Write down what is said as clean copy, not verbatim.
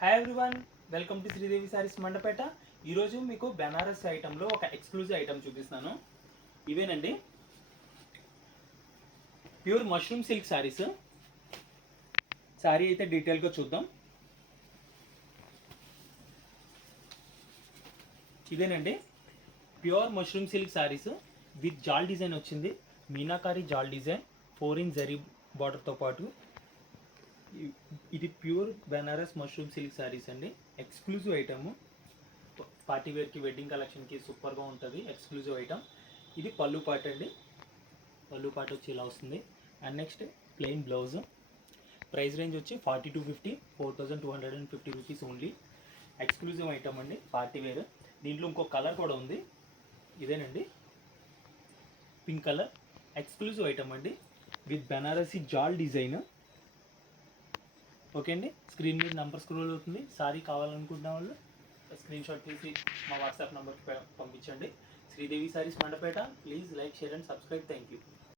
Hi everyone, welcome to Sridevi Sarees Mandapeta. ఈరోజు మీకు బెనారస్ ఐటెంలో ఒక ఎక్స్క్లూజివ్ ఐటెం చూపిస్తున్నాను. ఇవేనండి pure mushroom silk saris. Sari అయితే డీటెయిల్గా చూద్దాం. ఇదేనండి pure mushroom silk saris with jaal design వచ్చింది. మీనాకారి జాల్ డిజైన్ 4 జరీ బార్డర్తో పాటు. ఇది pure Banaras mushroom silk saris అండి. ఎక్స్క్లూజివ్ ఐటమ్, పార్టీ వేర్కి వెడ్డింగ్ కలెక్షన్కి సూపర్గా ఉంటుంది. Exclusive item. ఇది పళ్ళు పాట అండి. పళ్ళు పాట వచ్చి ఇలా వస్తుంది. And next plain blouse. Price range వచ్చి 4250, 4250 రూపీస్ ఓన్లీ. ఎక్స్క్లూజివ్ ఐటమ్ అండి, పార్టీ వేర్. దీంట్లో ఇంకో కలర్ కూడా ఉంది. ఇదేనండి పింక్ కలర్. ఎక్స్క్లూజివ్ ఐటమ్ అండి విత్ బెనారసీ జాల్ డిజైన్. ఓకే అండి, స్క్రీన్ మీద నెంబర్ స్క్రోల్ అవుతుంది. సారీ కావాలనుకుంటున్న వాళ్ళు స్క్రీన్ షాట్ తీసి మా వాట్సాప్ నెంబర్కి పంపించండి. Sridevi Sarees Mandapeta. Please like, share and subscribe. Thank you.